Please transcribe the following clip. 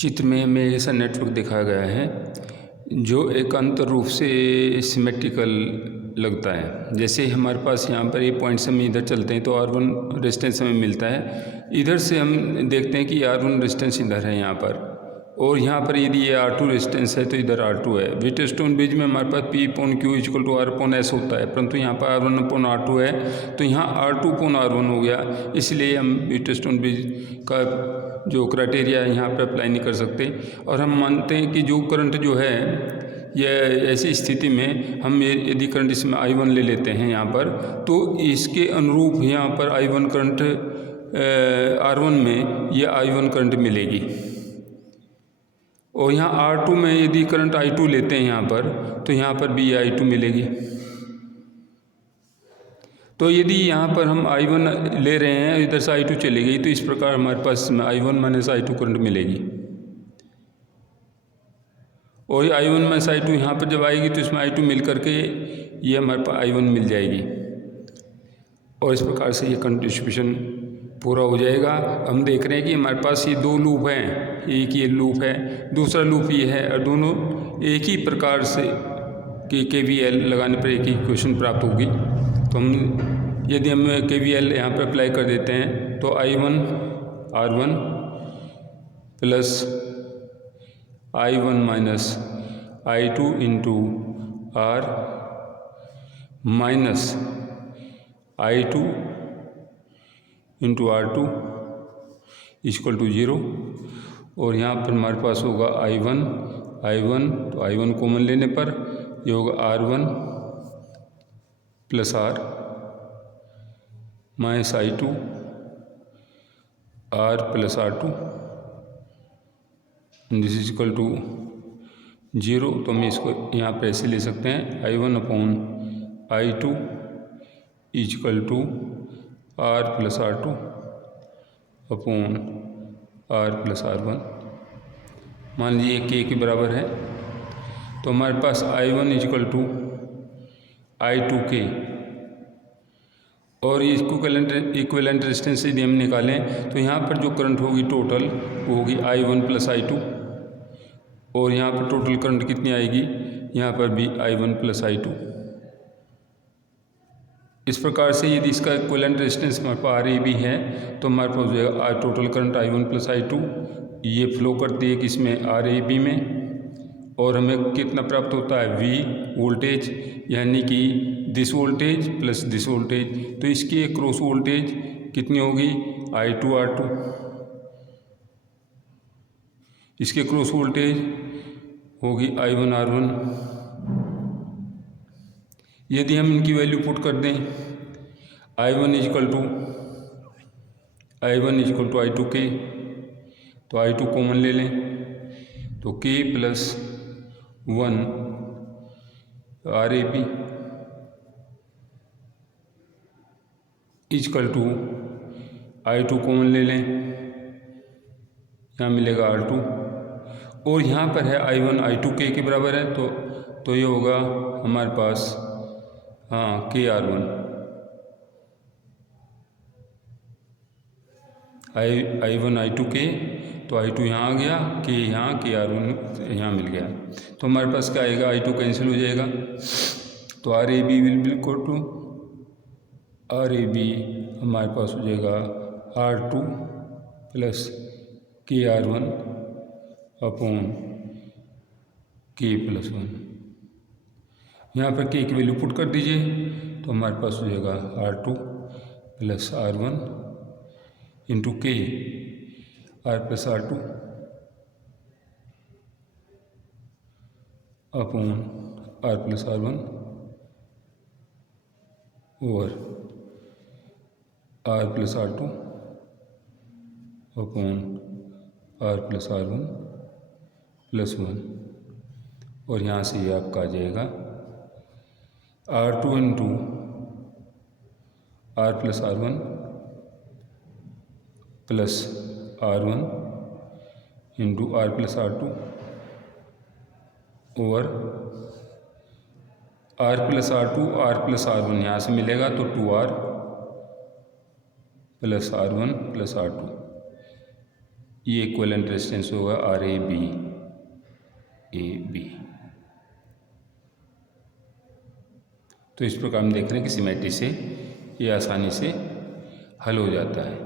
चित्र में हमें ऐसा नेटवर्क दिखाया गया है जो एकांतर रूप से सिमेट्रिकल लगता है। जैसे हमारे पास यहाँ पर ये पॉइंट्स हम इधर चलते हैं तो R1 रेजिस्टेंस हमें मिलता है। इधर से हम देखते हैं कि R1 रेजिस्टेंस इधर है यहाँ पर, और यहाँ पर यदि ये R2 रेजिस्टेंस है तो इधर R2 है। व्हीटस्टोन ब्रिज में हमारे पास P/Q = R/S होता है, परंतु यहाँ पर R1/R2 है तो यहाँ R2/R1 हो गया। इसलिए हम व्हीटस्टोन ब्रिज का जो क्राइटेरिया है यहाँ पर अप्लाई नहीं कर सकते, और हम मानते हैं कि जो करंट जो है यह ऐसी स्थिति में हम यदि करंट इसमें I1 ले लेते हैं यहाँ पर, तो इसके अनुरूप यहाँ पर I1 करंट R1 में यह I1 करंट मिलेगी, और यहाँ R2 में यदि करंट I2 लेते हैं यहाँ पर तो यहाँ पर भी I2 मिलेगी। तो यदि यहाँ पर हम I1 ले रहे हैं इधर से I2 चली गई तो इस प्रकार हमारे पास I1 - I2 करंट मिलेगी, और ये I1 - I2 यहाँ पर जब आएगी तो इसमें I2 मिल करके ये हमारे पास I1 मिल जाएगी, और इस प्रकार से ये करंट डिस्ट्रीब्यूशन पूरा हो जाएगा। हम देख रहे हैं कि हमारे पास ये दो लूप हैं, एक ये लूप है, दूसरा लूप ये है, और दोनों एक ही प्रकार से KVL लगाने पर एक ही इक्वेशन प्राप्त होगी। तो हम यदि हम KVL यहाँ पर अप्लाई कर देते हैं तो I1 R1 plus I1 minus I2 into R minus I2 into R2 = 0, और यहाँ पर हमारे पास होगा I1 तो I1 कॉमन लेने पर ये होगा R1 plus R minus I2 R plus R2 this = 0। तो हम इसको यहाँ पर ऐसे ले सकते हैं I1/I2 = R plus R2 upon R plus R1। मान लीजिए K के बराबर है, तो हमारे पास I1 = I2K, और ये इक्विवेलेंट रेजिस्टेंस यदि हम निकालें तो यहाँ पर जो करंट होगी टोटल वो होगी I1 प्लस I2, और यहाँ पर टोटल करंट कितनी आएगी, यहाँ पर भी I1 प्लस I2। इस प्रकार से यदि इसका इक्विवेलेंट रेजिस्टेंस हमारे पास RAB है तो हमारे पास हो जाएगा total current I1 plus I2, ये फ्लो करती है कि इसमें RAB में, और हमें कितना प्राप्त होता है V वोल्टेज, यानी कि this voltage plus this voltage, तो इसकी क्रॉस वोल्टेज कितनी होगी I2 R2, इसके क्रॉस वोल्टेज होगी I1 R1। यदि हम इनकी वैल्यू पुट कर दें I1 = I2K, तो I2 कॉमन ले लें तो K plus 1 RAB = I2 common ले लें, यहाँ मिलेगा R2, और यहाँ पर है I1 I2K के बराबर है, तो ये होगा हमारे पास KR1 I1 I2K, तो I2 यहाँ आ गया, K यहाँ, KR1 यहाँ मिल गया। तो हमारे पास क्या आएगा, I2 कैंसिल हो जाएगा, तो RAB will be equal to RAB हमारे पास हो जाएगा R2 plus KR1 upon K plus 1। यहाँ पर K की वैल्यू पुट कर दीजिए तो हमारे पास हो जाएगा R2 plus R1 into K R plus R2 upon R plus R1 over R plus R2 upon R plus R1 plus 1, और यहाँ से ये आपका आ जाएगा R2 into R plus R1 plus R1 into R plus R2 over R plus R2 R plus R1 यहाँ से मिलेगा तो 2R plus R1 plus R2, ये इक्विवेलेंट रेजिस्टेंस होगा आर ए बी तो इस प्रकार हम देख रहे हैं कि सिमेट्री से ये आसानी से हल हो जाता है।